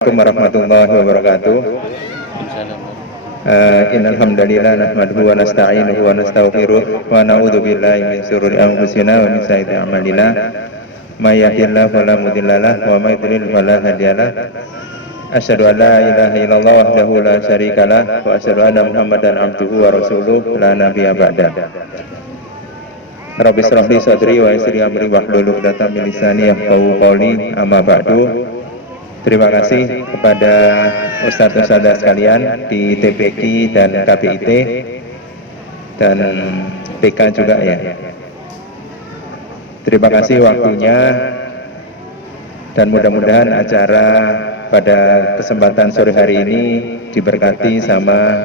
Assalamualaikum warahmatullahi wabarakatuh. Innal hamdalillah nahmaduhu wa nasta'inuhu wa nastaghfiruh wa na'udzu billahi min shururi anfusina wa min sayyiati a'malina. May yahdihillahu fala mudhillalah wa may yudlil fala hadiyalah. Asyhadu an la ilaha illallah wahdahu la syarikalah wa asyhadu anna Muhammadan abduhu wa rasuluh la nabiyya ba'da. Rabbi shrah li sadri wa yassir li amri wahlul 'uqdatam min lisani yafqahu qawli. Amma ba'du. Terima kasih kepada Ustadz-Ustadzah sekalian di TPQ dan KPIT dan PK juga ya. Terima kasih waktunya dan mudah-mudahan acara pada kesempatan sore hari ini diberkati sama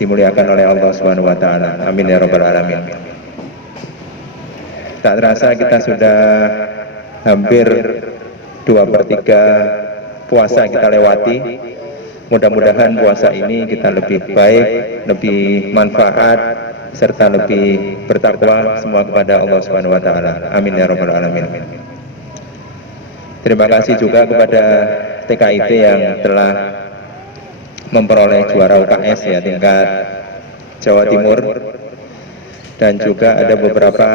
dimuliakan oleh Allah Subhanahu wa taala. Amin ya rabbal alamin. Tak terasa kita sudah hampir 2/3 puasa kita lewati. Mudah-mudahan puasa ini kita lebih baik, lebih manfaat, serta lebih bertakwa semua kepada Allah Subhanahu wa taala. Amin ya rabbal alamin. Terima kasih juga kepada TKIT yang telah memperoleh juara UKS ya tingkat Jawa Timur, dan juga ada beberapa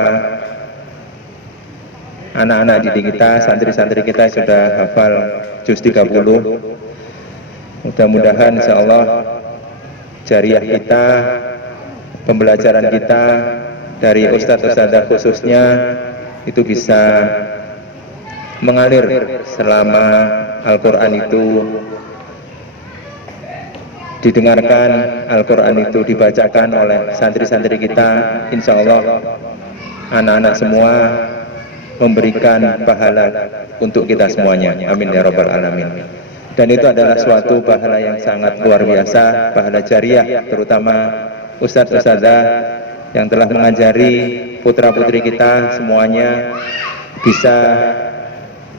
anak-anak didik kita, santri-santri kita sudah hafal juz 30. Mudah-mudahan insyaallah jariah kita, pembelajaran kita dari ustadz-ustadzah khususnya itu bisa mengalir selama Al-Quran itu didengarkan, Al-Quran itu dibacakan oleh santri-santri kita. Insyaallah anak-anak semua memberikan pahala untuk kita semuanya. Amin ya rabbal alamin. Dan itu adalah suatu pahala yang sangat luar biasa, pahala jariah, terutama ustadz-ustadzah yang telah mengajari putra-putri kita semuanya bisa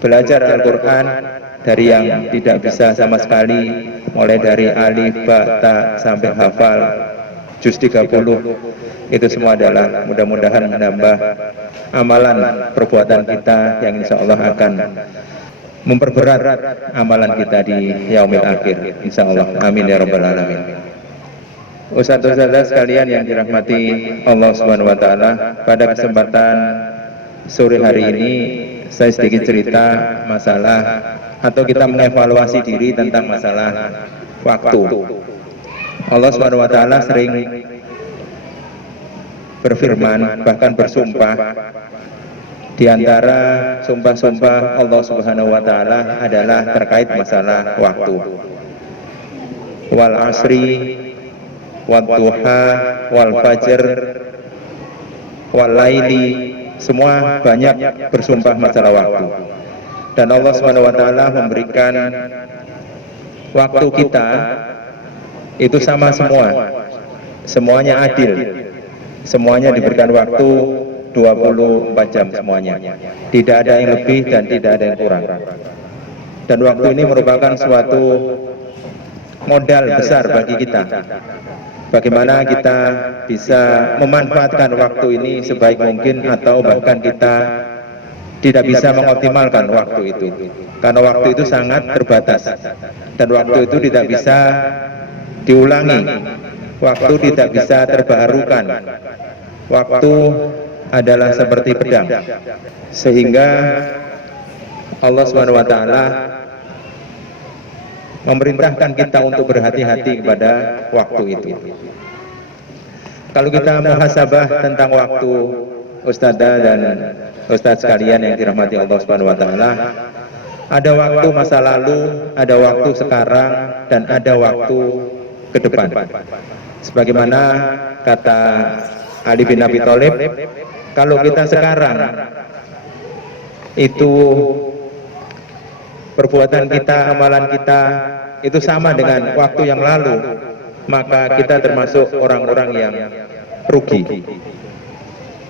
belajar Al-Quran dari yang tidak bisa sama sekali, mulai dari alif, ba, ta sampai hafal juz 30. Itu semua adalah mudah-mudahan menambah amalan perbuatan kita yang insya Allah akan memperberat amalan kita di yaumil akhir insya Allah. Amin ya rabbal alamin. Ustadz-ustadzah sekalian yang dirahmati Allah Subhanahu wa taala, pada kesempatan sore hari ini saya sedikit cerita masalah atau kita mengevaluasi diri tentang masalah waktu. Allah Subhanahu wa taala sering berfirman, bahkan bersumpah. Di antara sumpah-sumpah Allah Subhanahu wa taala adalah terkait masalah waktu. Wal asri wad duha wal fajr wal laili, semua banyak bersumpah masalah waktu. Dan Allah Subhanahu wa taala memberikan waktu kita itu sama semua. Semuanya adil. Semuanya diberikan waktu 24 jam semuanya. Tidak ada yang lebih dan tidak ada yang kurang. Dan waktu ini merupakan suatu modal besar bagi kita. Bagaimana kita bisa memanfaatkan waktu ini sebaik mungkin, atau bahkan kita tidak bisa mengoptimalkan waktu itu. Karena waktu itu sangat terbatas. Dan waktu itu tidak bisa diulangi. Waktu tidak bisa terbaharukan. Waktu adalah seperti pedang, sehingga Allah Subhanahu wa taala memerintahkan kita untuk berhati-hati kepada waktu itu. Kalau kita muhasabah tentang waktu, ustadzah dan ustadz sekalian yang dirahmati Allah Subhanahu wa taala, ada waktu masa lalu, ada waktu sekarang, dan ada waktu ke depan. Sebagaimana kata Ali bin Abi Thalib, kalau kita sekarang itu perbuatan kita, amalan kita itu sama dengan waktu yang lalu, maka kita termasuk orang-orang yang rugi.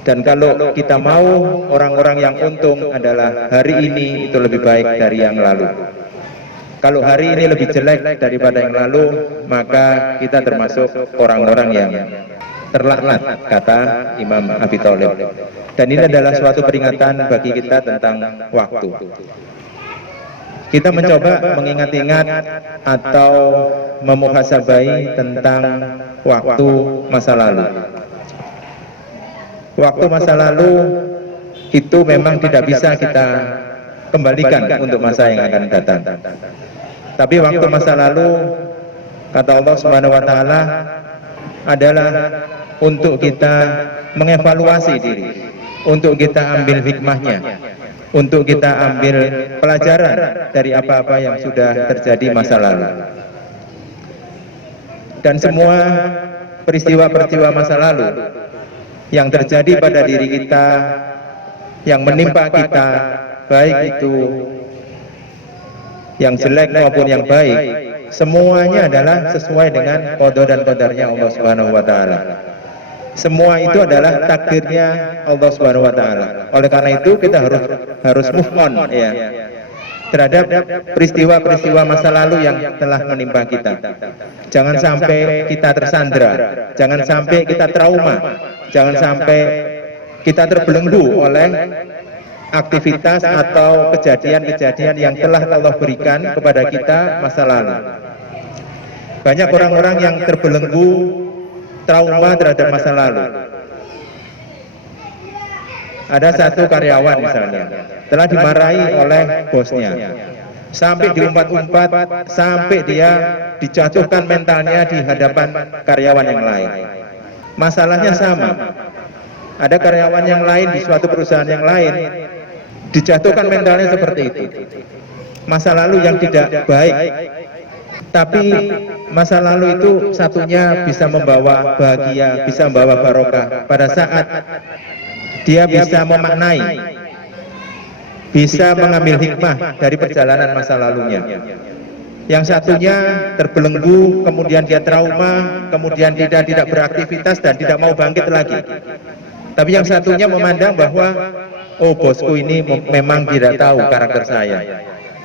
Dan kalau kita mau orang-orang yang untung adalah hari ini itu lebih baik dari yang lalu. Kalau hari ini lebih jelek daripada yang lalu, maka kita termasuk orang-orang yang terlaknat, kata Imam Abi Thalib. Dan ini adalah suatu peringatan bagi kita tentang waktu. kita mencoba mengingat-ingat atau memuhasabai tentang waktu masa lalu. Waktu masa lalu itu memang tidak bisa kita kembalikan untuk masa yang akan datang. Tapi waktu masa lalu, kata Allah Subhanahu wa taala, adalah untuk kita mengevaluasi diri, untuk kita ambil hikmahnya, untuk kita ambil pelajaran dari apa-apa yang sudah terjadi masa lalu. Dan semua peristiwa-peristiwa masa lalu yang terjadi pada diri kita, yang menimpa kita, baik itu yang jelek maupun yang baik, semuanya adalah sesuai dengan qada dan qadarnya Allah Subhanahu wa taala. Semua itu adalah takdirnya Allah Subhanahu wa taala. Oleh karena itu kita harus move on ya terhadap peristiwa-peristiwa masa lalu yang telah menimpa kita. Jangan sampai kita tersandra, jangan sampai kita trauma, jangan sampai kita terbelenggu oleh aktivitas atau kejadian-kejadian yang telah Allah berikan kepada kita masa lalu. Banyak orang-orang yang terbelenggu trauma terhadap masa lalu. Ada satu karyawan misalnya telah dimarahi oleh bosnya, sampai diumpat-umpat, sampai dia dijatuhkan mentalnya di hadapan karyawan yang lain. Masalahnya sama, ada karyawan yang lain di suatu perusahaan yang lain dijatuhkan mentalnya seperti itu. Masa lalu yang tidak baik, tapi masa lalu itu satunya bisa membawa bahagia, bisa membawa barokah pada saat dia bisa memaknai, bisa mengambil hikmah dari perjalanan masa lalunya. Yang satunya terbelenggu, kemudian dia trauma, kemudian dia tidak beraktivitas dan tidak mau bangkit lagi. Tapi yang satunya memandang bahwa, oh bosku ini memang tidak tahu karakter saya,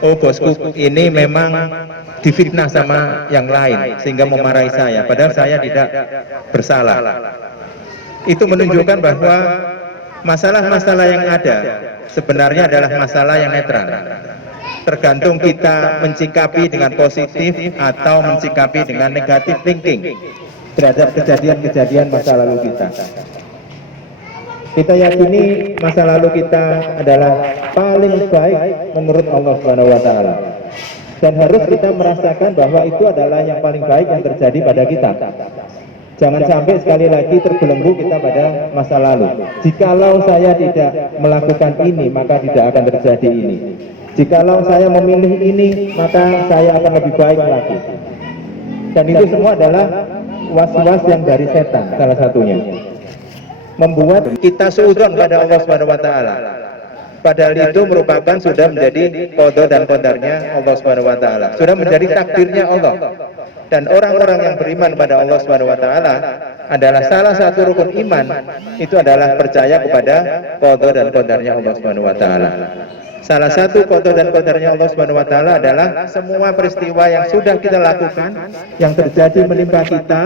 oh bosku ini memang difitnah sama yang lain sehingga memarahi saya, padahal saya tidak bersalah. Itu menunjukkan bahwa masalah-masalah yang ada sebenarnya adalah masalah yang netral. Tergantung kita mencikapi dengan positif atau mencikapi dengan negatif thinking terhadap kejadian-kejadian masa lalu kita. Kita yakini masa lalu kita adalah paling baik menurut Allah Subhanahu wa taala. Dan harus kita merasakan bahwa itu adalah yang paling baik yang terjadi pada kita. Jangan sampai sekali lagi terbelenggu kita pada masa lalu. Jikalau saya tidak melakukan ini, maka tidak akan terjadi ini. Jikalau saya memilih ini, maka saya akan lebih baik lagi. Dan itu semua adalah was-was yang dari setan, salah satunya. Membuat kita suudzon pada Allah Subhanahu wa taala. Padahal itu merupakan sudah menjadi qada dan qadarnya Allah Subhanahu wa taala. Sudah menjadi takdirnya Allah. Dan orang-orang yang beriman pada Allah Subhanahu wa taala adalah salah satu rukun iman, itu adalah percaya kepada qada dan qadarnya Allah Subhanahu wa taala. Salah satu qada dan qadarnya Allah Subhanahu wa taala adalah semua peristiwa yang sudah kita lakukan, yang terjadi menimpa kita,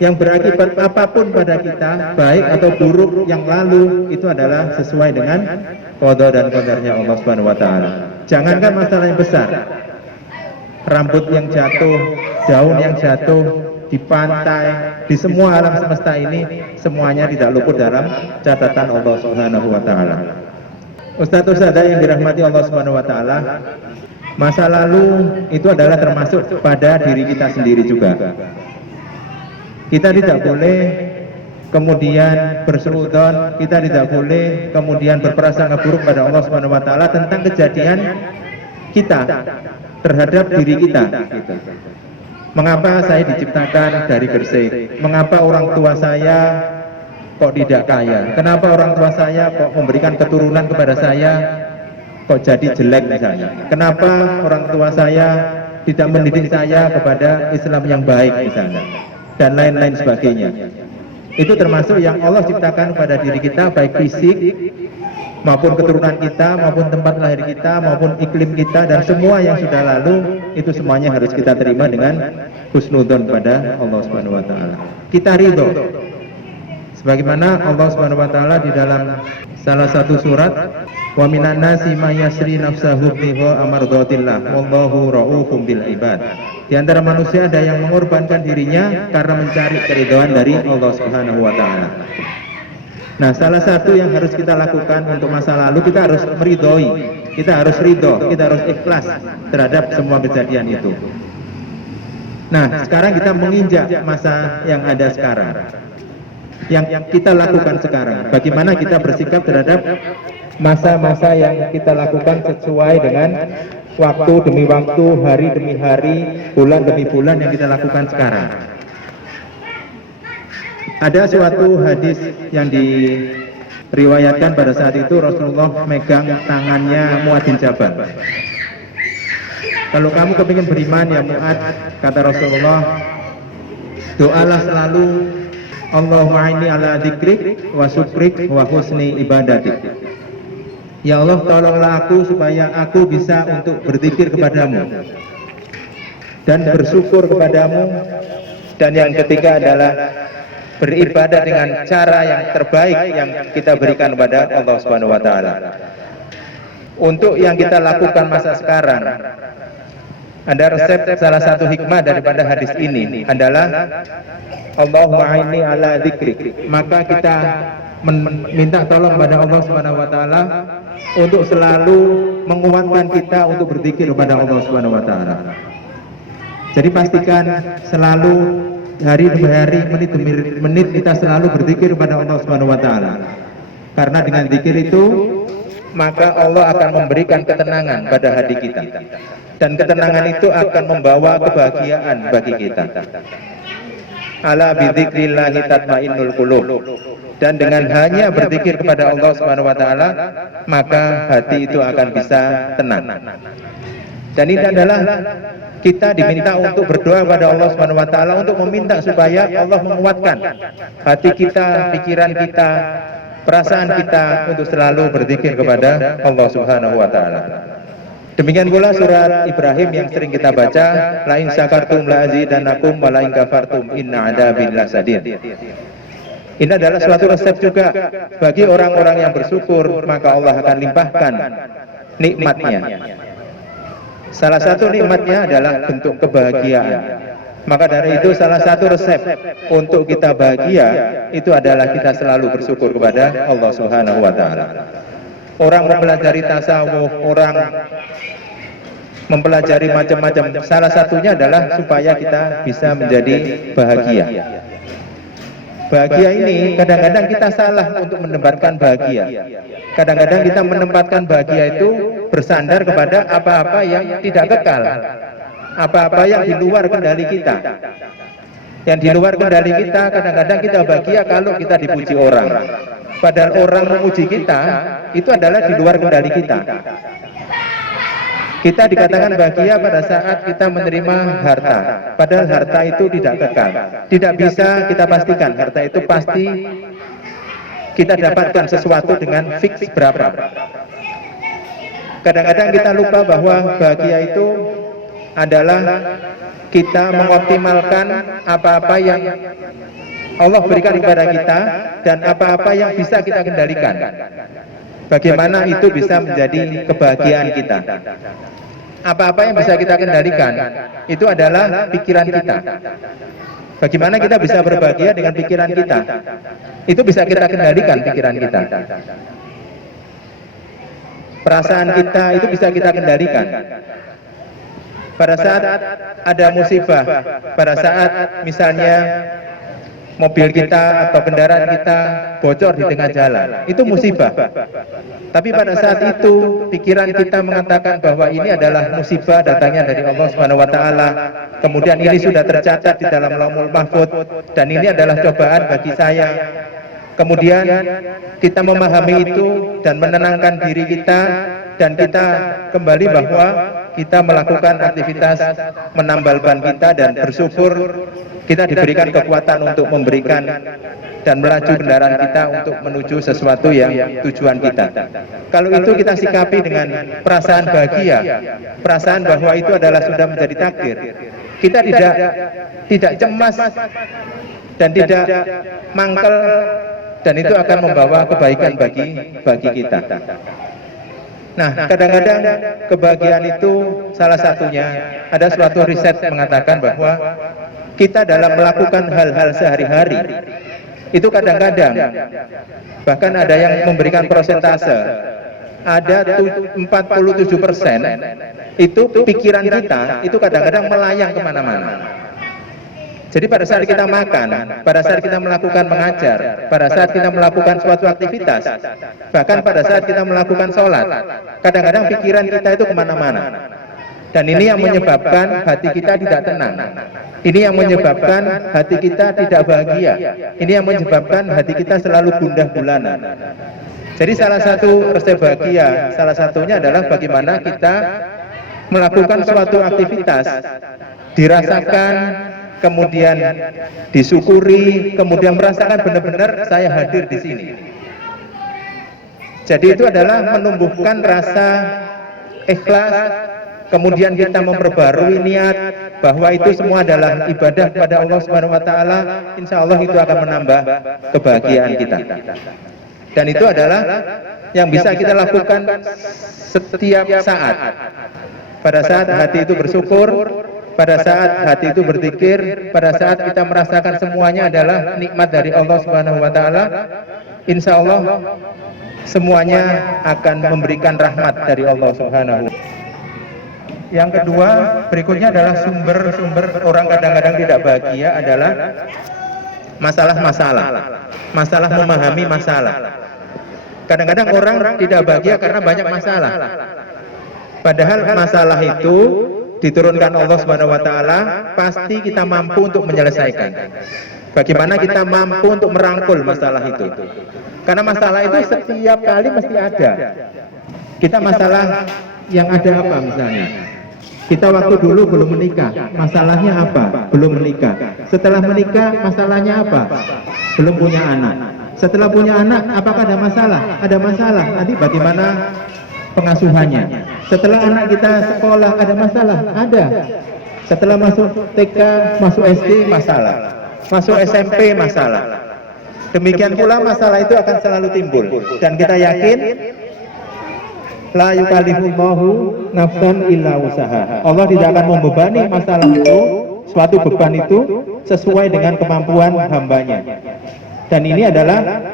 yang berakibat apapun pada kita, baik atau buruk yang lalu, itu adalah sesuai dengan qada dan qadarnya Allah Subhanahu wa taala. Jangankan masalah yang besar, rambut yang jatuh, daun yang jatuh di pantai, di semua alam semesta ini, semuanya tidak luput dalam catatan Allah Subhanahu wa taala. Ustadz-ustadzah yang dirahmati Allah Subhanahu wa taala, masa lalu itu adalah termasuk pada diri kita sendiri juga. Kita tidak boleh kemudian bersuudzon, kita tidak boleh kemudian berprasangka buruk pada Allah Subhanahu wa taala tentang kejadian kita terhadap diri kita. Mengapa saya diciptakan dari bersih? Mengapa orang tua saya kok tidak kaya? Kenapa orang tua saya kok memberikan keturunan kepada saya kok jadi jelek misalnya? Kenapa orang tua saya tidak mendidik saya kepada Islam yang baik misalnya? Dan lain-lain sebagainya. Itu termasuk yang Allah ciptakan pada diri kita, baik fisik maupun keturunan kita, maupun tempat lahir kita, maupun iklim kita, dan semua yang sudah lalu, itu semuanya harus kita terima dengan husnudzon pada Allah Subhanahu wa taala. Kita ridho. Sebagaimana Allah Subhanahu wa taala di dalam salah satu surat Wa minan nasi may yasri nafsahu ibtigha amardhatillah wallahu raufum bil ibad. Di antara manusia ada yang mengorbankan dirinya karena mencari keridhaan dari Allah Subhanahu wa taala. Nah, salah satu yang harus kita lakukan untuk masa lalu, kita harus meridhoi, kita harus ridho, kita harus ikhlas terhadap semua kejadian itu. Nah, sekarang kita menginjak masa yang ada sekarang, yang kita lakukan sekarang. Bagaimana kita bersikap terhadap masa-masa yang kita lakukan sesuai dengan waktu demi waktu, hari demi hari, bulan demi bulan yang kita lakukan sekarang. Ada suatu hadis yang diriwayatkan pada saat itu Rasulullah megang tangannya Mu'adz bin Jabal. Kalau kamu kepingin beriman ya Mu'adz, kata Rasulullah, doalah selalu Allahumma inni ala dzikrik wa syukrik wa husni ibadatik. Ya Allah, tolonglah aku supaya aku bisa untuk berzikir kepadamu dan bersyukur kepadamu, dan yang ketiga adalah beribadah dengan cara yang terbaik yang kita berikan kepada Allah Subhanahu wa taala. Untuk yang kita lakukan masa sekarang, ada resep, salah satu hikmah daripada hadis ini adalah Allahumma inni ala dzikrik. Maka kita minta tolong kepada Allah Subhanahu wa taala untuk selalu menguatkan kita untuk berzikir kepada Allah Subhanahu wa taala. Jadi pastikan selalu hari demi hari, menit demi menit kita selalu berzikir kepada Allah Subhanahu wa taala. Karena dengan zikir itu maka Allah akan memberikan ketenangan pada hati kita. Dan ketenangan itu akan membawa kebahagiaan bagi kita. Ala bidzikrillahi tatmainnul qulub. Dan dengan hanya berzikir kepada Allah Subhanahu wa taala, maka hati itu akan bisa tenang. Dan ini adalah kita diminta untuk berdoa kepada Allah Subhanahu wa taala untuk meminta supaya Allah menguatkan hati kita, pikiran kita, perasaan kita untuk selalu berzikir kepada Allah Subhanahu wa taala. Demikian pula surat Ibrahim yang sering kita baca, la in syakartum la azidannakum wa la in kafartum inna adzabi lasadid. Ini adalah suatu resep juga bagi orang-orang yang bersyukur, maka Allah akan limpahkan nikmatnya. Salah satu nikmatnya adalah bentuk kebahagiaan. Maka dari itu salah satu resep untuk kita bahagia itu adalah kita selalu bersyukur kepada Allah Subhanahu wa taala. Orang mempelajari tasawuf, orang mempelajari macam-macam, salah satunya adalah supaya kita bisa menjadi bahagia. Bahagia ini kadang-kadang kita salah untuk menempatkan bahagia. Kadang-kadang kita menempatkan bahagia itu bersandar kepada apa-apa yang tidak kekal, apa-apa yang di luar kendali kita. Yang di luar kendali kita, kadang-kadang kita bahagia kalau kita dipuji orang. Padahal orang memuji kita, itu adalah di luar kendali kita. Kita dikatakan bahagia pada saat kita menerima harta. Padahal harta itu tidak kekal. Tidak bisa kita pastikan harta itu pasti kita dapatkan sesuatu dengan fix berapa. Kadang-kadang kita lupa bahwa bahagia itu adalah kita mengoptimalkan apa-apa yang Allah berikan kepada kita dan apa-apa yang bisa kita kendalikan. Bagaimana itu bisa menjadi kebahagiaan kita. Apa-apa yang bisa kita kendalikan itu adalah pikiran kita. Bagaimana kita bisa berbahagia dengan pikiran kita? Itu bisa kita kendalikan pikiran kita. Perasaan kita itu bisa kita kendalikan. Pada saat ada musibah, pada saat misalnya mobil kita atau kendaraan kita bocor di tengah jalan, itu musibah. Tapi pada saat itu pikiran kita mengatakan bahwa ini adalah musibah datangnya dari Allah Subhanahu wa taala. Kemudian ini sudah tercatat di dalam Lauhul Mahfuz dan ini adalah cobaan bagi saya. Kemudian kita memahami itu dan menenangkan diri kita dan kita kembali bahwa kita melakukan aktivitas menambal ban kita dan bersyukur kita diberikan kekuatan untuk memberikan dan melaju kendaraan kita untuk menuju sesuatu yang tujuan kita. Kalau itu kita sikapi dengan perasaan bahagia, perasaan bahwa itu adalah sudah menjadi takdir. Kita tidak cemas dan tidak mangkel, dan itu akan membawa kebaikan bagi kita. Nah, kadang-kadang kebahagiaan itu salah satunya ada suatu riset mengatakan bahwa kita dalam melakukan hal-hal sehari-hari itu kadang-kadang bahkan ada yang memberikan persentase, ada 47% itu pikiran kita itu kadang-kadang melayang kemana-mana. Jadi pada saat kita makan, pada saat kita melakukan mengajar, pada saat kita melakukan suatu aktivitas, bahkan pada saat kita melakukan sholat, kadang-kadang pikiran kita itu kemana-mana. Dan ini yang menyebabkan hati kita tidak tenang. Ini yang menyebabkan hati kita tidak bahagia. Ini yang menyebabkan hati kita selalu gundah gulana. Jadi salah satu resep bahagia, salah satunya adalah bagaimana kita melakukan suatu aktivitas, dirasakan, kemudian disyukuri, kemudian merasakan benar-benar saya hadir di sini. Jadi itu adalah menumbuhkan rasa ikhlas, kemudian kita memperbarui niat bahwa itu semua adalah ibadah kepada Allah Subhanahu wa taala. Insya Allah itu akan menambah kebahagiaan kita. Dan itu adalah yang bisa kita lakukan setiap saat. Pada saat hati itu bersyukur, pada saat hati itu berzikir, pada saat kita merasakan semuanya adalah nikmat dari Allah Subhanahu wa taala, insya Allah semuanya akan memberikan rahmat dari Allah Subhanahu. Yang kedua, berikutnya adalah sumber-sumber orang kadang-kadang tidak bahagia adalah masalah memahami masalah. Kadang-kadang orang tidak bahagia karena banyak masalah. Padahal masalah itu diturunkan Allah Subhanahu wa taala, pasti kita mampu untuk menyelesaikan. Bagaimana kita mampu untuk merangkul masalah itu? Karena masalah itu setiap kali mesti ada. Kita masalah yang ada apa misalnya? Kita waktu dulu belum menikah, masalahnya apa? Belum menikah. Setelah menikah, masalahnya apa? Belum punya anak. Setelah punya anak, apakah ada masalah? Ada masalah. Nanti bagaimana pengasuhannya? Setelah anak kita sekolah ada masalah? Ada. Setelah masuk TK, masuk SD masalah. Masuk SMP masalah. Demikian pula masalah itu akan selalu timbul. Dan kita yakin la yukallifullahu nafsan illa usaha. Allah tidak akan membebani masalah itu, suatu beban itu sesuai dengan kemampuan hambanya. Dan ini adalah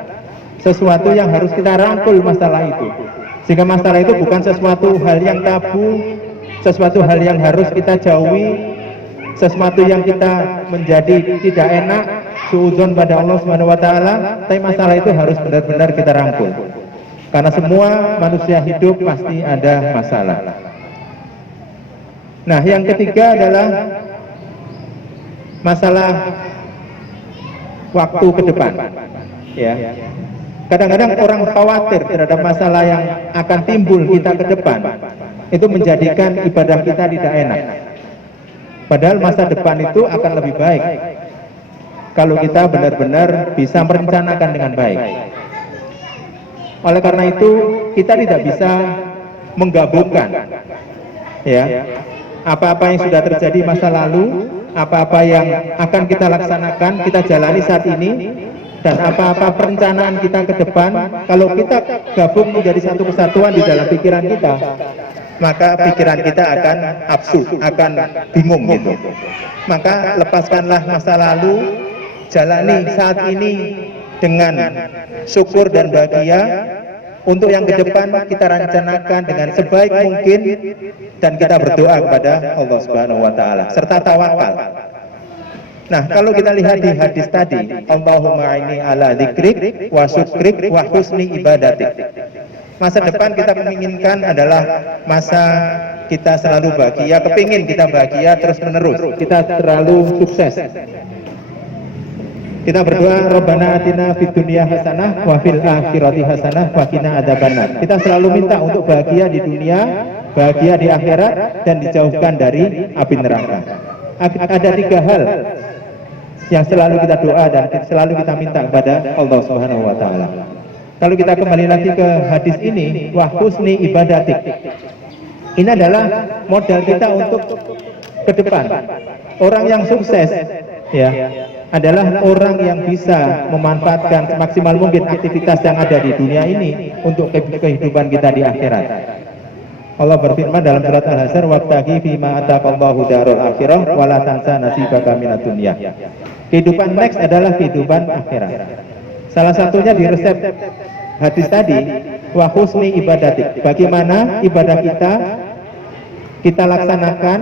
sesuatu yang harus kita rangkul masalah itu. Sehingga masalah itu bukan sesuatu hal yang tabu, sesuatu hal yang harus kita jauhi, sesuatu yang kita menjadi tidak enak, suudzon pada Allah Subhanahu wa taala, tapi masalah itu harus benar-benar kita rangkul. Karena semua manusia hidup pasti ada masalah. Nah, yang ketiga adalah masalah waktu ke depan. Ya. Kadang-kadang orang khawatir terhadap masalah yang akan timbul kita ke depan. Itu menjadikan ibadah kita tidak enak. Padahal masa depan itu akan lebih baik kalau kita benar-benar bisa merencanakan dengan baik. Oleh karena itu kita tidak bisa menggabungkan ya apa-apa yang sudah terjadi masa lalu, apa-apa yang akan kita laksanakan, kita jalani saat ini, dan apa-apa perencanaan kita ke depan. Kalau kita gabung menjadi satu kesatuan di dalam pikiran kita, maka pikiran kita akan absurd, akan bingung gitu. Maka lepaskanlah masa lalu, jalani saat ini dengan syukur dan bahagia. Untuk yang ke depan kita rencanakan dengan sebaik mungkin, dan kita berdoa kepada Allah Subhanahu wa taala serta tawakal. Nah, kalau kita lihat di hadis tadi, Allahumma inni ala dzikrik wa syukrik wa husni ibadatik. Masa depan kita menginginkan adalah masa kita selalu bahagia, kepingin kita bahagia terus menerus, kita terlalu sukses. Kita berdoa, Rabbana atina fid dunya hasanah wa fil akhirati hasanah wa qina adzabannar. Kita selalu minta untuk bahagia di dunia, bahagia di akhirat, dan dijauhkan dari api neraka. Ada tiga hal yang selalu kita doa dan selalu kita minta kepada Allah Subhanahu wa taala. Kalau kita kembali lagi ke hadis ini, wa husni ibadatik. Ini adalah modal kita untuk ke depan. Orang yang sukses ya adalah orang yang bisa memanfaatkan semaksimal mungkin aktivitas yang ada di dunia ini untuk kehidupan kita di akhirat. Allah berfirman dalam surat Al-Hasyr, "Wabtaghi fima ataqallahu darul akhirah wa la tansa nasibaka minad dunya." Kehidupan next adalah kehidupan akhirat. Salah satunya di resep hadis tadi, wa husni ibadatik. Bagaimana ibadah kita laksanakan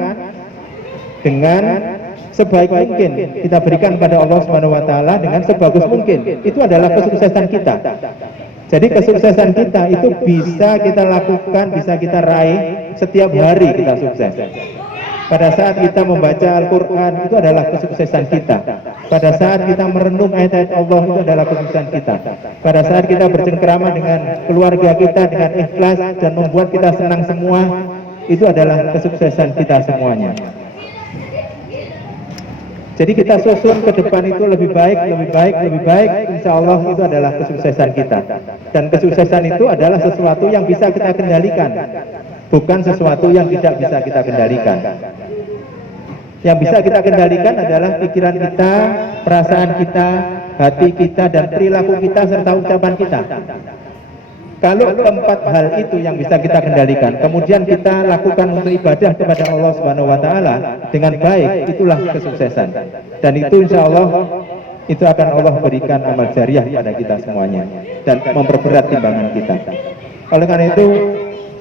dengan sebaik mungkin, kita berikan pada Allah Subhanahu wa taala dengan sebagus mungkin. Itu adalah kesuksesan kita. Jadi kesuksesan kita itu bisa kita lakukan, bisa kita raih setiap hari kita sukses. Pada saat kita membaca Al-Quran, itu adalah kesuksesan kita. Pada saat kita merenung ayat-ayat Allah, itu adalah kesuksesan kita. Pada saat kita bercengkrama dengan keluarga kita dengan ikhlas dan membuat kita senang semua, itu adalah kesuksesan kita semuanya. Jadi kita susun ke depan itu lebih baik, insya Allah itu adalah kesuksesan kita. Dan kesuksesan itu adalah sesuatu yang bisa kita kendalikan, bukan sesuatu yang tidak bisa kita kendalikan. Yang bisa kita kendalikan adalah pikiran kita, perasaan kita, hati kita, dan perilaku kita, serta ucapan kita. Kalau keempat hal itu yang bisa kita kendalikan, kemudian kita lakukan untuk ibadah kepada Allah Subhanahu wa taala dengan baik, itulah kesuksesan. Dan itu insya Allah itu akan Allah berikan amal jariah pada kita semuanya dan memperberat timbangan kita. Oleh karena itu,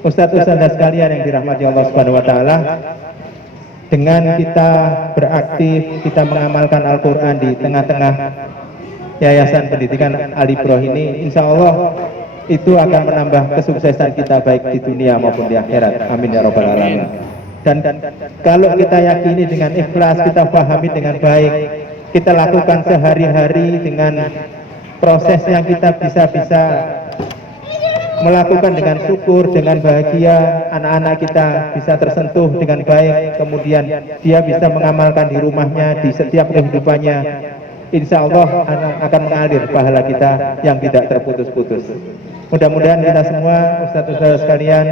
Ustadz-ustadzah sekalian yang dirahmati Allah Subhanahu wa taala, dengan kita beraktif, kita mengamalkan Al-Qur'an di tengah-tengah Yayasan Pendidikan Al-Ibroh ini, insya Allah itu akan menambah kesuksesan kita baik di dunia maupun di akhirat. Amin ya rabbal alamin. Dan kalau kita yakini dengan ikhlas, kita pahami dengan baik, kita lakukan sehari-hari dengan proses yang kita bisa melakukan dengan syukur, dengan bahagia, anak-anak kita bisa tersentuh dengan baik, kemudian dia bisa mengamalkan di rumahnya, di setiap kehidupannya, insya Allah akan mengalir pahala kita yang tidak terputus-putus. Mudah-mudahan kita semua, ustadz-ustadz sekalian,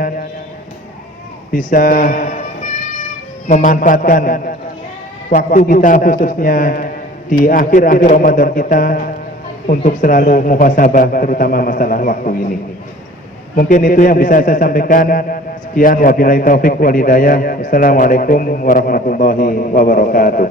bisa memanfaatkan waktu kita khususnya di akhir-akhir Ramadan kita untuk selalu muhasabah, terutama masalah waktu ini. Mungkin itu yang bisa saya sampaikan. Sekian, wabillahi taufik wal hidayah. Wassalamualaikum warahmatullahi wabarakatuh.